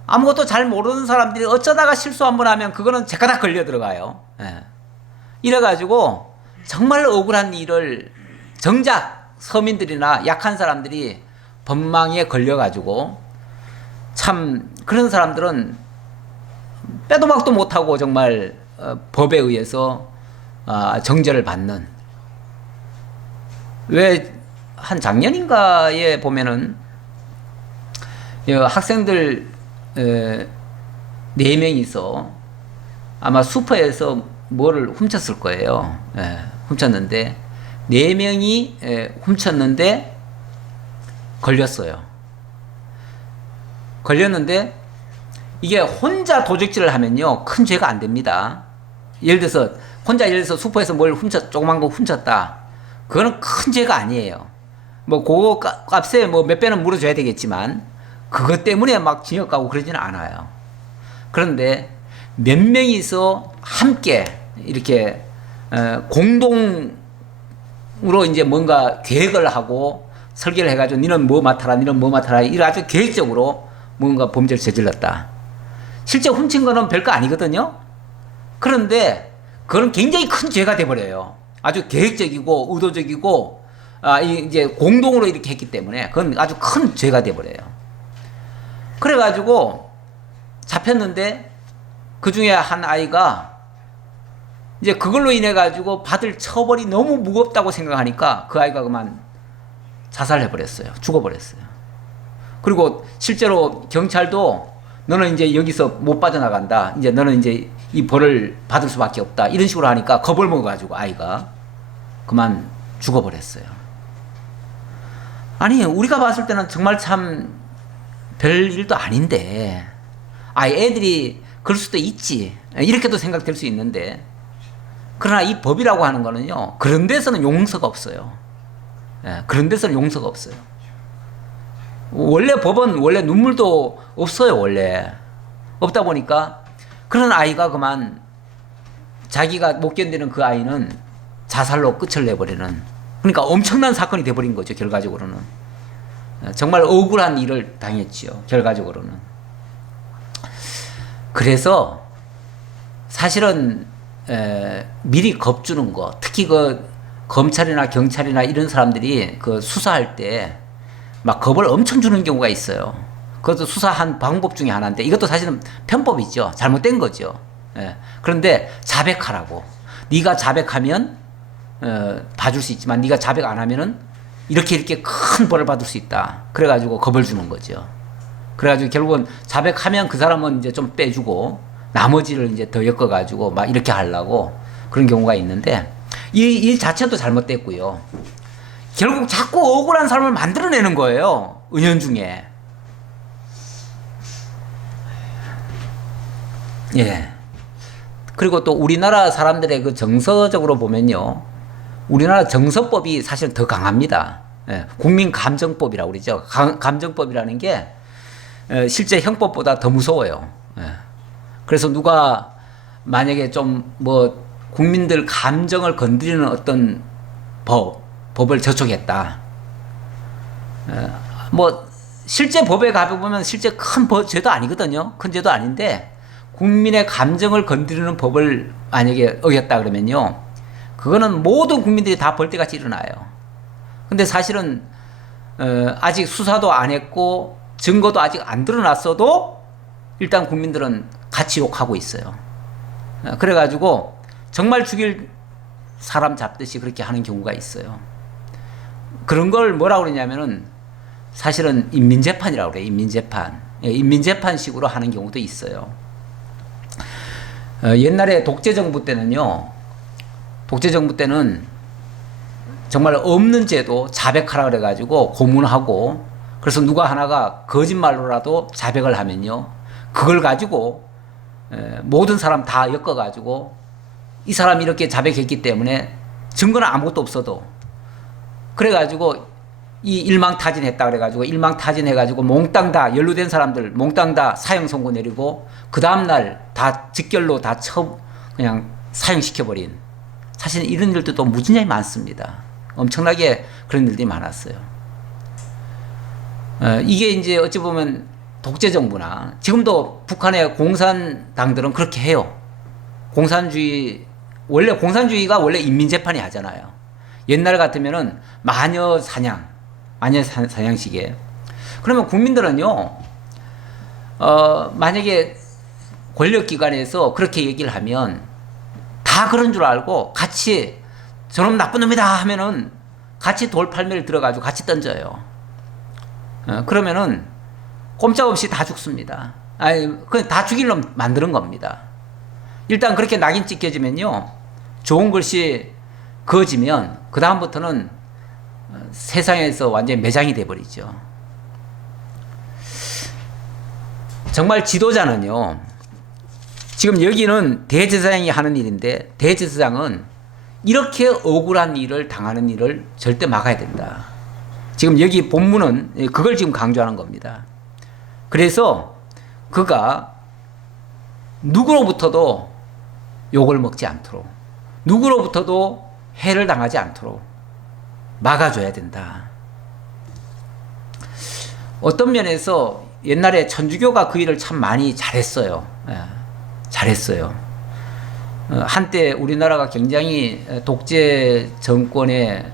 아무것도 잘 모르는 사람들이 어쩌다가 실수 한번 하면 그거는 제가다 걸려 들어가요. 이래가지고 정말 억울한 일을 정작 서민들이나 약한 사람들이 법망에 걸려가지고, 참 그런 사람들은 빼도 박도 못하고 정말 법에 의해서 정죄를 받는. 왜 한 작년인가에 보면은 학생들 4명이서 아마 슈퍼에서 뭐를 훔쳤을 거예요. 훔쳤는데 4명이 훔쳤는데 걸렸어요. 걸렸는데 이게 혼자 도적질을 하면요, 큰 죄가 안 됩니다. 예를 들어서 혼자 슈퍼에서 뭘 조그만 거 훔쳤다. 그거는 큰 죄가 아니에요. 뭐 그거 값에 뭐 몇 배는 물어줘야 되겠지만 그것 때문에 막 징역 가고 그러지는 않아요. 그런데 몇 명이서 함께 이렇게 공동으로 이제 뭔가 계획을 하고 설계를 해가지고 니는 뭐 맡아라, 니는 뭐 맡아라, 이런 아주 계획적으로 뭔가 범죄를 저질렀다. 실제 훔친 거는 별거 아니거든요. 그런데 그건 굉장히 큰 죄가 돼버려요. 아주 계획적이고 의도적이고 이제 공동으로 이렇게 했기 때문에 그건 아주 큰 죄가 돼버려요. 그래가지고 잡혔는데 그 중에 한 아이가 이제 그걸로 인해 가지고 받을 처벌이 너무 무겁다고 생각하니까 그 아이가 그만 자살해버렸어요. 죽어버렸어요. 그리고 실제로 경찰도 너는 이제 여기서 못 빠져나간다. 이제 너는 이제 이 벌을 받을 수밖에 없다. 이런 식으로 하니까 겁을 먹어가지고 아이가 그만 죽어버렸어요. 아니, 우리가 봤을 때는 정말 참 별일도 아닌데, 애들이 그럴 수도 있지. 이렇게도 생각될 수 있는데, 그러나 이 법이라고 하는 거는요, 그런 데서는 용서가 없어요. 그런 데서는 용서가 없어요. 원래 법은 원래 눈물도 없어요, 원래. 없다 보니까 그런 아이가 그만 자기가 못 견디는 그 아이는 자살로 끝을 내버리는, 그러니까 엄청난 사건이 돼버린 거죠, 결과적으로는. 정말 억울한 일을 당했지요, 결과적으로는. 그래서 사실은 미리 겁주는 거, 특히 그 검찰이나 경찰이나 이런 사람들이 그 수사할 때 막 겁을 엄청 주는 경우가 있어요. 그것도 수사한 방법 중에 하나인데 이것도 사실은 편법이죠. 잘못된 거죠. 그런데 자백하라고. 네가 자백하면 봐줄 수 있지만 네가 자백 안 하면은 이렇게 큰 벌을 받을 수 있다. 그래가지고 겁을 주는 거죠. 그래가지고 결국은 자백하면 그 사람은 이제 좀 빼주고 나머지를 이제 더 엮어가지고 막 이렇게 하려고 그런 경우가 있는데 이 일 자체도 잘못됐고요. 결국 자꾸 억울한 삶을 만들어내는 거예요. 은연중에. 예. 그리고 또 우리나라 사람들의 그 정서적으로 보면요. 우리나라 정서법이 사실 더 강합니다. 예. 국민감정법이라고 그러죠. 감정법이라는 게 실제 형법보다 더 무서워요. 예. 그래서 누가 만약에 좀 뭐 국민들 감정을 건드리는 어떤 법을 저촉했다. 뭐 실제 법에 가보면 실제 큰 죄도 아니거든요. 큰 죄도 아닌데 국민의 감정을 건드리는 법을 만약에 어겼다 그러면요. 그거는 모든 국민들이 다 벌떼같이 일어나요. 근데 사실은 아직 수사도 안 했고 증거도 아직 안 드러났어도 일단 국민들은 같이 욕하고 있어요. 그래가지고 정말 죽일 사람 잡듯이 그렇게 하는 경우가 있어요. 그런 걸 뭐라고 그러냐면은 사실은 인민재판이라고 그래요. 인민재판. 인민재판식으로 하는 경우도 있어요. 옛날에 독재정부 때는요. 독재정부 때는 정말 없는 죄도 자백하라 그래가지고 고문하고 그래서 누가 하나가 거짓말로라도 자백을 하면요. 그걸 가지고 모든 사람 다 엮어가지고 이 사람이 이렇게 자백했기 때문에 증거는 아무것도 없어도 그래가지고 이 일망타진했다 그래가지고 일망타진해가지고 몽땅 다 연루된 사람들 몽땅 다 사형 선고 내리고 그 다음날 다 직결로 다 그냥 사형시켜버린 사실 이런 일도 또 무진장이 많습니다. 엄청나게 그런 일들이 많았어요. 이게 이제 어찌 보면 독재정부나 지금도 북한의 공산당들은 그렇게 해요. 공산주의가 원래 인민재판이 하잖아요. 옛날 같으면은 마녀 사냥식에. 그러면 국민들은요, 만약에 권력기관에서 그렇게 얘기를 하면 다 그런 줄 알고 같이 저놈 나쁜 놈이다 하면은 같이 돌팔매를 들어가지고 같이 던져요. 그러면은 꼼짝없이 다 죽습니다. 그냥 다 죽일 놈 만드는 겁니다. 일단 그렇게 낙인 찍혀지면요, 좋은 글씨 그어지면 그 다음부터는 세상에서 완전히 매장이 돼버리죠. 정말 지도자는요, 지금 여기는 대제사장이 하는 일인데, 대제사장은 이렇게 억울한 일을 당하는 일을 절대 막아야 된다. 지금 여기 본문은 그걸 지금 강조하는 겁니다. 그래서 그가 누구로부터도 욕을 먹지 않도록, 누구로부터도 해를 당하지 않도록 막아줘야 된다. 어떤 면에서 옛날에 천주교가 그 일을 참 많이 잘했어요. 잘했어요. 한때 우리나라가 굉장히 독재 정권에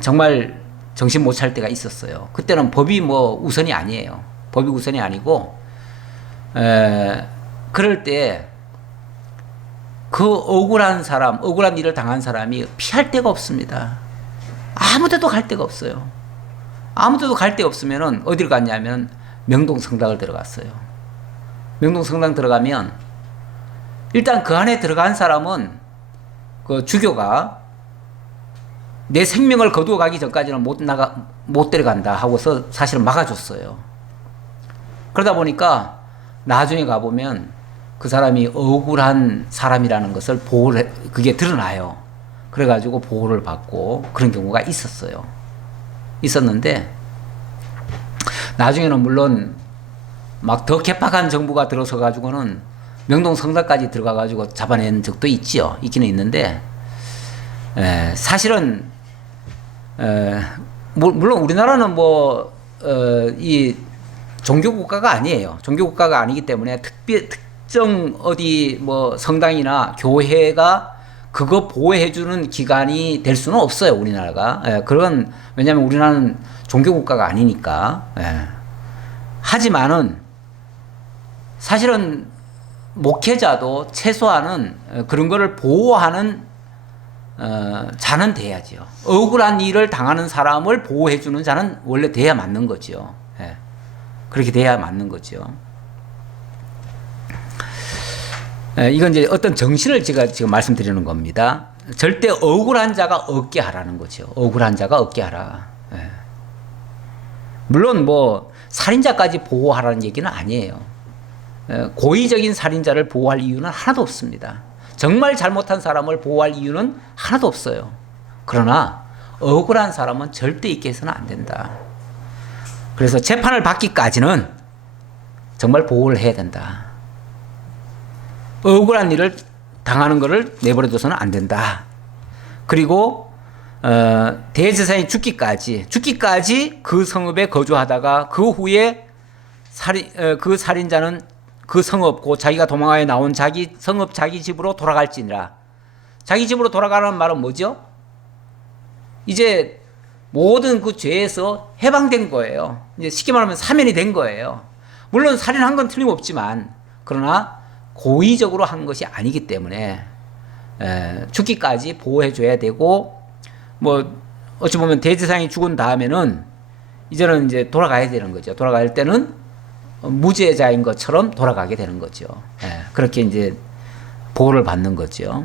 정말 정신 못 찰 때가 있었어요. 그때는 법이 뭐 우선이 아니에요. 법이 우선이 아니고, 그럴 때 그 억울한 사람, 억울한 일을 당한 사람이 피할 데가 없습니다. 아무 데도 갈 데가 없어요. 아무 데도 갈 데 없으면은 어디를 갔냐면 명동성당을 들어갔어요. 명동성당 들어가면 일단 그 안에 들어간 사람은 그 주교가 내 생명을 거두어 가기 전까지는 못 들어간다 하고서 사실은 막아줬어요. 그러다 보니까 나중에 가보면 그 사람이 억울한 사람이라는 것을 그게 드러나요. 그래가지고 보호를 받고 그런 경우가 있었어요. 있었는데, 나중에는 물론 막 더 개팍한 정부가 들어서 가지고는 명동 성당까지 들어가 가지고 잡아낸 적도 있지요. 있기는 있는데, 사실은, 물론 우리나라는 이 종교국가가 아니에요. 종교국가가 아니기 때문에 특정 어디 성당이나 교회가 그거 보호해주는 기관이 될 수는 없어요, 우리나라가. 왜냐면 우리나라는 종교국가가 아니니까. 하지만은, 사실은 목회자도 최소한은 그런 거를 보호하는, 자는 돼야죠. 억울한 일을 당하는 사람을 보호해주는 자는 원래 돼야 맞는 거죠. 그렇게 돼야 맞는 거죠. 이건 이제 어떤 정신을 제가 지금 말씀드리는 겁니다. 절대 억울한 자가 없게 하라는 거죠. 억울한 자가 없게 하라. 물론 살인자까지 보호하라는 얘기는 아니에요. 고의적인 살인자를 보호할 이유는 하나도 없습니다. 정말 잘못한 사람을 보호할 이유는 하나도 없어요. 그러나 억울한 사람은 절대 있게 해서는 안 된다. 그래서 재판을 받기까지는 정말 보호를 해야 된다. 억울한 일을 당하는 것을 내버려둬서는 안 된다. 그리고 대제사장이 죽기까지 그 성읍에 거주하다가 그 후에 그 살인자는 그 성읍, 자기가 도망하여 나온 자기 성읍, 자기 집으로 돌아갈지니라. 자기 집으로 돌아가라는 말은 뭐죠? 이제 모든 그 죄에서 해방된 거예요. 이제 쉽게 말하면 사면이 된 거예요. 물론 살인한 건 틀림없지만, 그러나 고의적으로 한 것이 아니기 때문에 죽기까지 보호해줘야 되고, 어찌 보면 대제사장이 죽은 다음에는 이제는 이제 돌아가야 되는 거죠. 돌아갈 때는 무죄자인 것처럼 돌아가게 되는 거죠. 그렇게 이제 보호를 받는 거죠.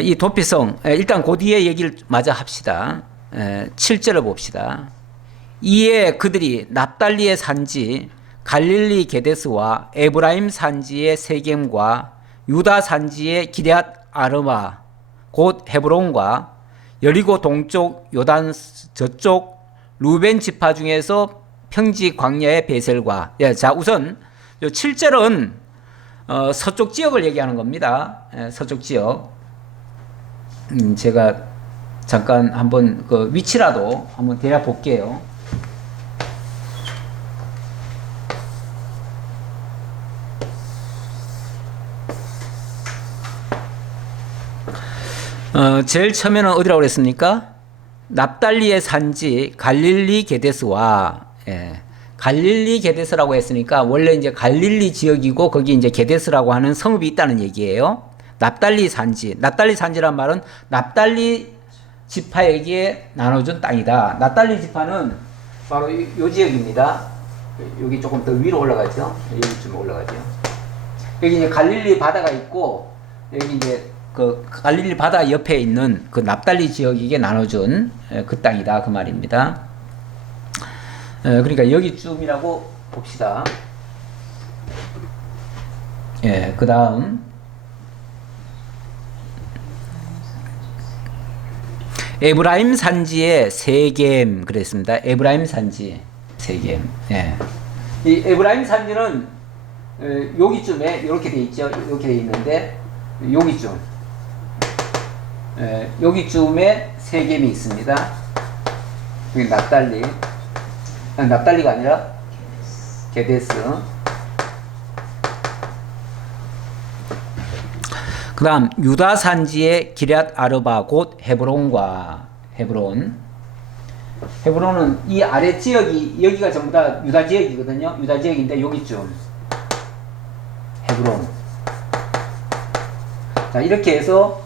이 도피성, 일단 그 뒤에 얘기를 마저 합시다. 7절을 봅시다. 이에 그들이 납달리의 산지 갈릴리 게데스와 에브라임 산지의 세겜과 유다 산지의 기럇 아르마 곧 헤브론과 여리고 동쪽 요단 저쪽 루벤 지파 중에서 평지 광야의 베셀과, 자 우선 7절은 서쪽 지역을 얘기하는 겁니다. 서쪽 지역. 제가 잠깐 한번 그 위치라도 한번 대략 볼게요. 제일 처음에는 어디라고 그랬습니까? 납달리의 산지 갈릴리 게데스와, 갈릴리 게데스라고 했으니까 원래 이제 갈릴리 지역이고 거기 이제 게데스라고 하는 성읍이 있다는 얘기예요. 납달리 산지란 말은 납달리 지파에게 나눠준 땅이다. 납달리 지파는 바로 이 지역입니다. 여기 조금 더 위로 올라가죠. 여기쯤 올라가죠. 여기 이제 갈릴리 바다가 있고, 여기 이제 그 갈릴리 바다 옆에 있는 그 납달리 지역에게 나눠준 그 땅이다 그 말입니다. 그러니까 여기쯤이라고 봅시다. 예, 그 다음 에브라임 산지의 세겜 그랬습니다. 에브라임 산지 세겜. 예. 이 에브라임 산지는 여기쯤에 이렇게 돼 있죠. 이렇게 돼 있는데 여기쯤, 여기쯤에 세겜이 있습니다. 여기 납달리, 납달리가 아니라 게데스. 그 다음 유다 산지의 기럇 아르바 곧 헤브론과 헤브론. 헤브론은 이 아래 지역이 여기가 전부 다 유다 지역이거든요. 유다 지역인데 여기쯤 헤브론. 자, 이렇게 해서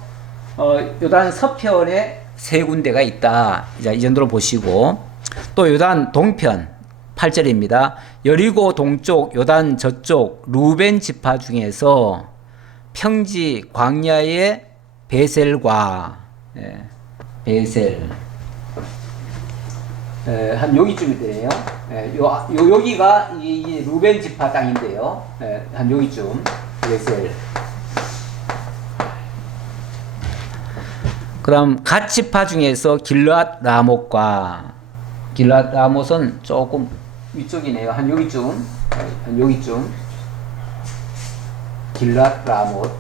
요단 서편에 세 군데가 있다. 자, 이 정도로 보시고 또 요단 동편 8절입니다. 여리고 동쪽 요단 저쪽 루벤 지파 중에서 평지 광야의 베셀과 베셀 한 여기쯤이 되네요. 여기가 이 루벤 지파 땅인데요. 한 여기쯤 베셀. 그 다음 갓 지파 중에서 길앗 라못과 길앗 라못은 조금 위쪽이네요. 한 여기쯤, 한 여기쯤 길앗 라못.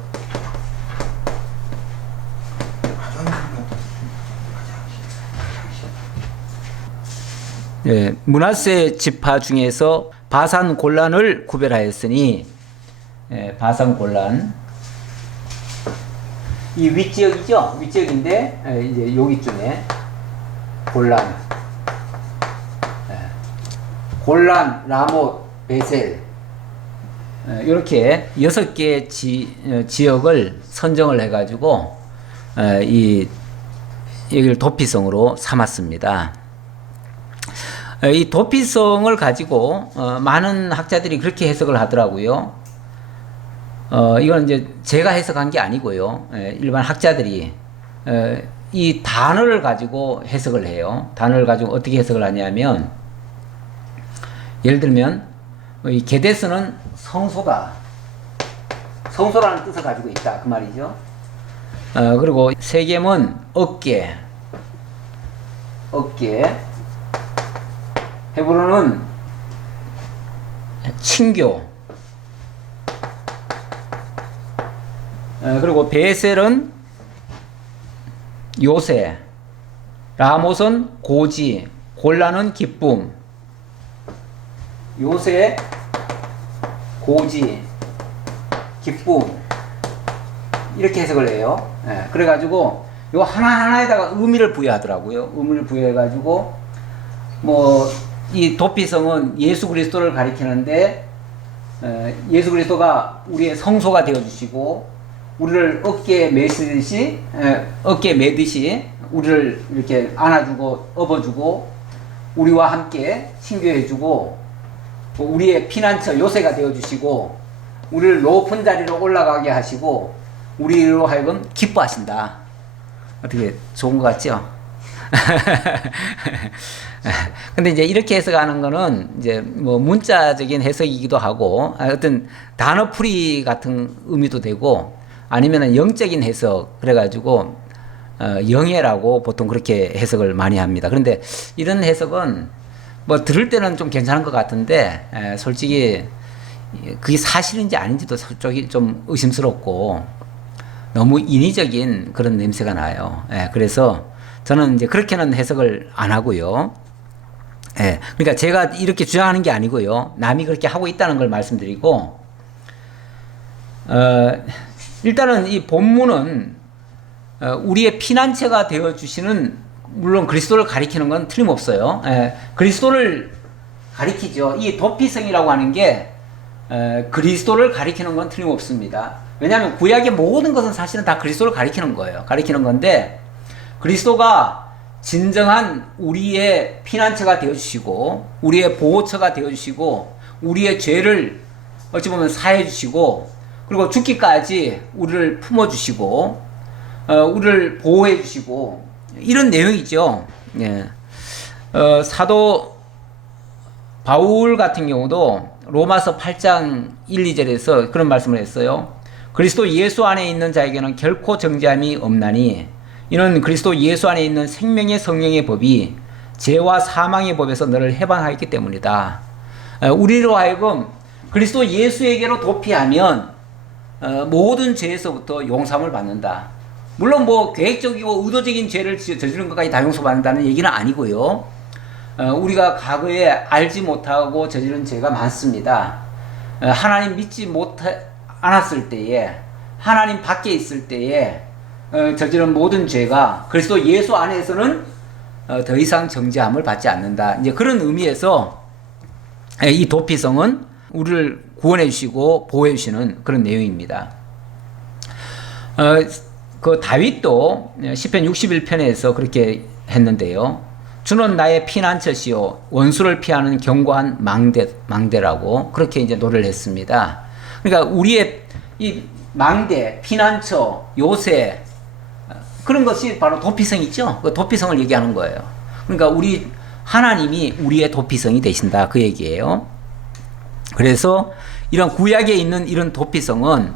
예, 므낫세 지파 중에서 바산 골란을 구별하였으니, 바산 골란 이 윗지역이죠. 윗지역인데 이제 여기쯤에 골란, 골란, 라못, 베셀 이렇게 6개 지역을 선정을 해가지고 여기를 도피성으로 삼았습니다. 이 도피성을 가지고 많은 학자들이 그렇게 해석을 하더라고요. 이건 이제 제가 해석한 게 아니고요. 일반 학자들이 이 단어를 가지고 해석을 해요. 단어를 가지고 어떻게 해석을 하냐면, 예를 들면 이 게데스는 성소다, 성소라는 뜻을 가지고 있다 그 말이죠. 그리고 세겜은 어깨, 헤브론은 친교, 그리고 베셀은 요새, 라못은 고지, 골란은 기쁨. 요새, 고지, 기쁨 이렇게 해석을 해요. 그래가지고 요 하나하나에다가 의미를 부여하더라고요. 의미를 부여해가지고 뭐 이 도피성은 예수 그리스도를 가리키는데 예수 그리스도가 우리의 성소가 되어주시고 우리를 어깨에 매듯이 우리를 이렇게 안아주고 업어주고 우리와 함께 친교해주고 우리의 피난처 요새가 되어주시고 우리를 높은 자리로 올라가게 하시고 우리로 하여금 기뻐하신다. 어떻게 좋은 것 같죠? 근데 이제 이렇게 해석하는 거는 이제 뭐 문자적인 해석이기도 하고 어떤 단어풀이 같은 의미도 되고 아니면은 영적인 해석 그래가지고 영예라고 보통 그렇게 해석을 많이 합니다. 그런데 이런 해석은 뭐 들을 때는 좀 괜찮은 것 같은데 솔직히 그게 사실인지 아닌지도 솔직히 좀 의심스럽고 너무 인위적인 그런 냄새가 나요. 그래서 저는 이제 그렇게는 해석을 안 하고요. 그러니까 제가 이렇게 주장하는 게 아니고요. 남이 그렇게 하고 있다는 걸 말씀드리고, 일단은 이 본문은 우리의 피난처가 되어주시는, 물론 그리스도를 가리키는 건 틀림없어요. 그리스도를 가리키죠. 이 도피성이라고 하는 게 그리스도를 가리키는 건 틀림없습니다. 왜냐하면 구약의 모든 것은 사실은 다 그리스도를 가리키는 거예요. 가리키는 건데 그리스도가 진정한 우리의 피난처가 되어주시고 우리의 보호처가 되어주시고 우리의 죄를 어찌 보면 사해주시고 그리고 죽기까지 우리를 품어주시고 우리를 보호해 주시고 이런 내용이죠. 예. 사도 바울 같은 경우도 로마서 8장 1, 2절에서 그런 말씀을 했어요. 그리스도 예수 안에 있는 자에게는 결코 정죄함이 없나니 이는 그리스도 예수 안에 있는 생명의 성령의 법이 죄와 사망의 법에서 너를 해방하였기 때문이다. 우리로 하여금 그리스도 예수에게로 도피하면 모든 죄에서부터 용서함을 받는다. 물론 뭐 계획적이고 의도적인 죄를 저지른 것까지 다 용서받는다는 얘기는 아니고요. 우리가 과거에 알지 못하고 저지른 죄가 많습니다. 하나님 믿지 않았을 때에, 하나님 밖에 있을 때에 저지른 모든 죄가 그리스도 예수 안에서는 더 이상 정죄함을 받지 않는다. 이제 그런 의미에서 이 도피성은 우리를 구원해 주시고 보호해 주시는 그런 내용입니다. 그 다윗도 시편 61편에서 그렇게 했는데요. 주는 나의 피난처시요 원수를 피하는 견고한 망대라고 그렇게 이제 노래를 했습니다. 그러니까 우리의 이 망대, 피난처, 요새 그런 것이 바로 도피성이죠. 그 도피성을 얘기하는 거예요. 그러니까 하나님이 우리의 도피성이 되신다 그 얘기예요. 그래서 이런 구약에 있는 이런 도피성은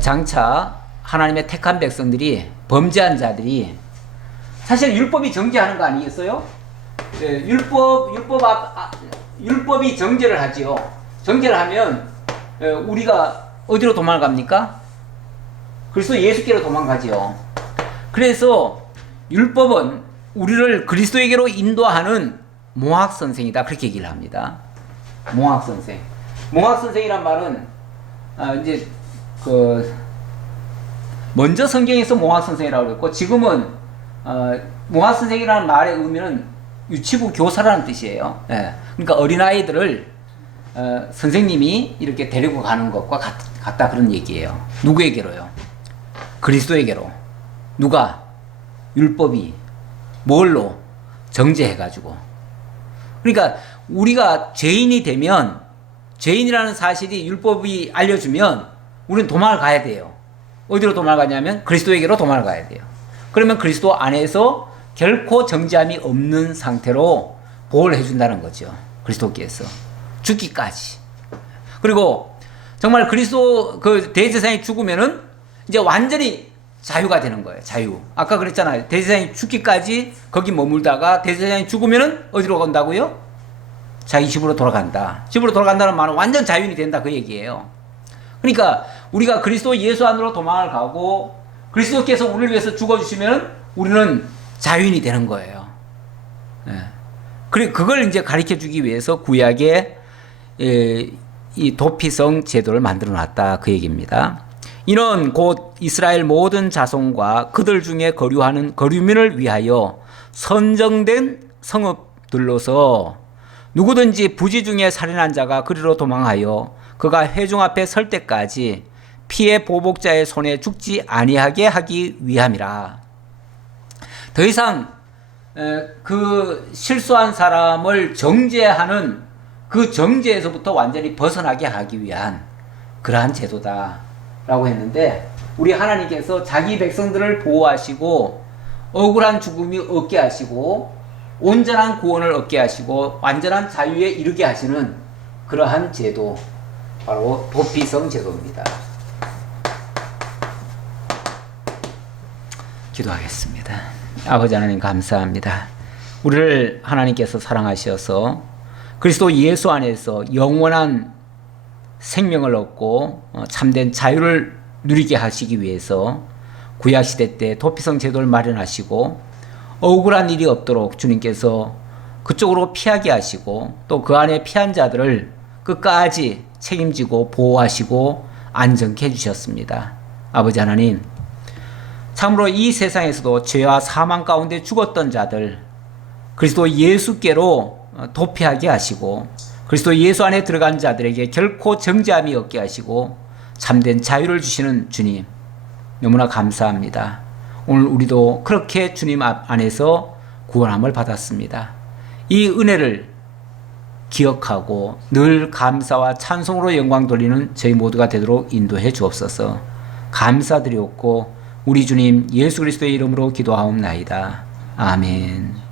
장차 하나님의 택한 백성들이 범죄한 자들이 사실 율법이 정죄하는 거 아니겠어요? 네, 율법이 정죄를 하지요. 정죄를 하면 우리가 어디로 도망갑니까? 그리스도 예수께로 도망가지요. 그래서 율법은 우리를 그리스도에게로 인도하는 몽학선생이다 그렇게 얘기를 합니다. 몽학선생. 몽학선생이란 말은 이제 먼저 성경에서 몽학선생이라고 그랬고 지금은 몽학선생이라는 말의 의미는 유치부 교사라는 뜻이에요. 예. 그러니까 어린아이들을 선생님이 이렇게 데리고 가는 것과 같다 그런 얘기예요. 누구에게로요? 그리스도에게로. 누가? 율법이 뭘로? 정죄해가지고. 그러니까 우리가 죄인이 되면 죄인이라는 사실이 율법이 알려주면 우리는 도망을 가야 돼요. 어디로 도망가냐면 그리스도에게로 도망을 가야 돼요. 그러면 그리스도 안에서 결코 정죄함이 없는 상태로 보호를 해준다는 거죠. 그리스도께서 죽기까지. 그리고 정말 그리스도 그 대제사장이 죽으면은 이제 완전히 자유가 되는 거예요. 자유. 아까 그랬잖아요. 대제사장이 죽기까지 거기 머물다가 대제사장이 죽으면은 어디로 간다고요? 자기 집으로 돌아간다. 집으로 돌아간다는 말은 완전 자유인이 된다 그 얘기예요. 그러니까 우리가 그리스도 예수 안으로 도망을 가고 그리스도께서 우리를 위해서 죽어주시면 우리는 자유인이 되는 거예요. 예. 그걸 이제 가르쳐 주기 위해서 구약에 이 도피성 제도를 만들어 놨다 그 얘기입니다. 이는 곧 이스라엘 모든 자손과 그들 중에 거류하는 거류민을 위하여 선정된 성읍들로서 누구든지 부지 중에 살인한 자가 그리로 도망하여 그가 회중 앞에 설 때까지 피해 보복자의 손에 죽지 아니하게 하기 위함이라. 더 이상 그 실수한 사람을 정죄하는 그 정죄에서부터 완전히 벗어나게 하기 위한 그러한 제도다라고 했는데 우리 하나님께서 자기 백성들을 보호하시고 억울한 죽음이 없게 하시고 온전한 구원을 얻게 하시고 완전한 자유에 이르게 하시는 그러한 제도 바로 도피성 제도입니다. 기도하겠습니다. 아버지 하나님 감사합니다. 우리를 하나님께서 사랑하셔서 그리스도 예수 안에서 영원한 생명을 얻고 참된 자유를 누리게 하시기 위해서 구약시대 때 도피성 제도를 마련하시고 억울한 일이 없도록 주님께서 그쪽으로 피하게 하시고 또 그 안에 피한 자들을 끝까지 책임지고 보호하시고 안정케 해주셨습니다. 아버지 하나님 참으로 이 세상에서도 죄와 사망 가운데 죽었던 자들 그리스도 예수께로 도피하게 하시고 그리스도 예수 안에 들어간 자들에게 결코 정죄함이 없게 하시고 참된 자유를 주시는 주님 너무나 감사합니다. 오늘 우리도 그렇게 주님 안에서 구원함을 받았습니다. 이 은혜를 기억하고 늘 감사와 찬송으로 영광 돌리는 저희 모두가 되도록 인도해 주옵소서. 감사드리옵고 우리 주님 예수 그리스도의 이름으로 기도하옵나이다. 아멘.